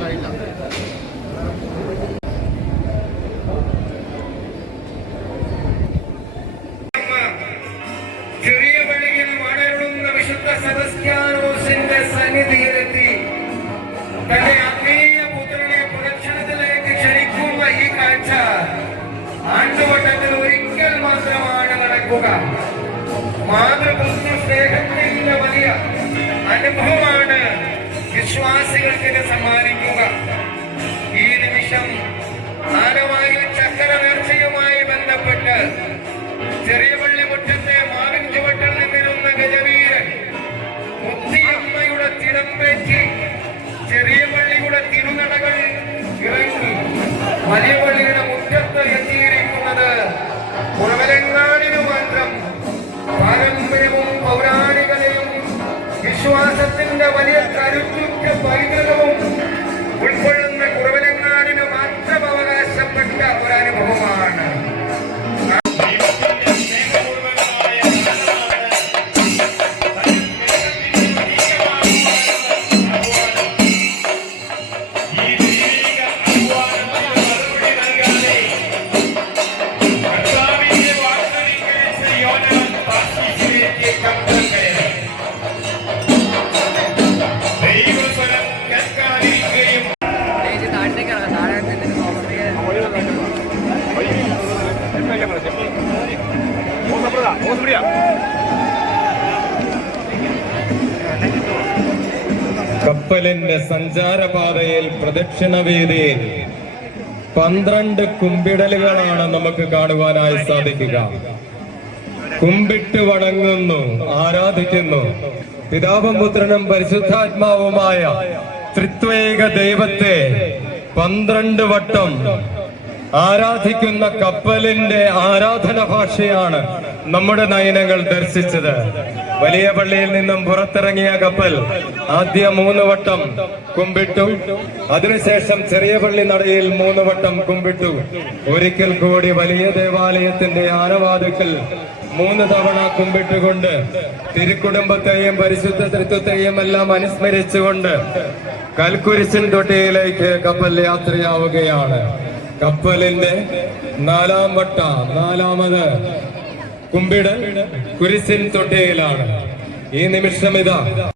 കഴിയില്ല ചെറിയ പള്ളിയിൽ വളരുന്ന വിശുദ്ധ സെബസ്റ്റ്യാനോസിന്റെ സന്നിധിയിലെത്തി. തന്റെ ആത്മീയ പുത്രനെ പ്രദക്ഷിണത്തിലേക്ക് ക്ഷണിക്കുന്ന ഈ കാഴ്ച ആണ്ടുവട്ടത്തിൽ ഒരിക്കൽ മാത്രമാണ് നടക്കുക. മാതൃപുത്ര സ്നേഹത്തിന്റെ വലിയ അനുഭവമാണ് വിശ്വാസികൾക്ക് ഇത് സമ്മാനിക്കുക. ഈ നിമിഷം ആനവായു ചക്കര നേർച്ചയുമായി ബന്ധപ്പെട്ട് ചെറിയ പള്ളിമുറ്റത്തെ മാവിൻ ചുവട്ടിൽ നിന്നിരുന്ന ഗജവീരൻ മുത്തിയമ്മയുടെ തിടമ്പേറ്റി ചെറിയ പള്ളിയുടെ തിരുനടകൾ ഇറങ്ങി വലിയ പള്ളിയുടെ മുറ്റത്ത് എത്തിയിരിക്കുന്നത് പുറവലങ്ങാടിനു മാത്രം. പാരമ്പര്യവും പൗരാണികതയും വിശ്വാസത്തിന്റെ വലിയ കരുത്തുറ്റ பயங்கரமும் കപ്പലിന്റെ സഞ്ചാരപാതയിൽ പ്രദക്ഷിണവേദിയിൽ പന്ത്രണ്ട് കുമ്പിടലുകളാണ് നമുക്ക് കാണുവാനായി സാധിക്കുക. കുമ്പിട്ട് വണങ്ങുന്നു ആരാധിക്കുന്നു. പിതാവും പുത്രനും പരിശുദ്ധാത്മാവുമായ ത്രിത്വേക ദൈവത്തെ പന്ത്രണ്ട് വട്ടം ആരാധിക്കുന്ന കപ്പലിന്റെ ആരാധന ഭാഷയാണ് നമ്മുടെ നയനങ്ങൾ ദർശിച്ചത്. വലിയ പള്ളിയിൽ നിന്നും പുറത്തിറങ്ങിയ കപ്പൽ ആദ്യ മൂന്ന് വട്ടം കുമ്പിട്ടു. അതിനുശേഷം ചെറിയ പള്ളി നടയിൽ മൂന്ന് വട്ടം കുമ്പിട്ടു. ഒരിക്കൽ കൂടി വലിയ ദേവാലയത്തിന്റെ ആനവാതുക്കൽ മൂന്ന് തവണ കുമ്പിട്ടുകൊണ്ട് തിരുക്കുടുംബത്തെയും പരിശുദ്ധ തൃത്വത്തെയും എല്ലാം അനുസ്മരിച്ചുകൊണ്ട് കൽക്കുരിശിൻ തൊട്ടിയിലേക്ക് കപ്പൽ യാത്രയാവുകയാണ്. കപ്പലിന്റെ നാലാം വട്ട നാലാമത് കുമ്പിടൽ കുരിശിൻ തൊട്ടിയിലാണ് ഈ നിമിഷം ഇതാ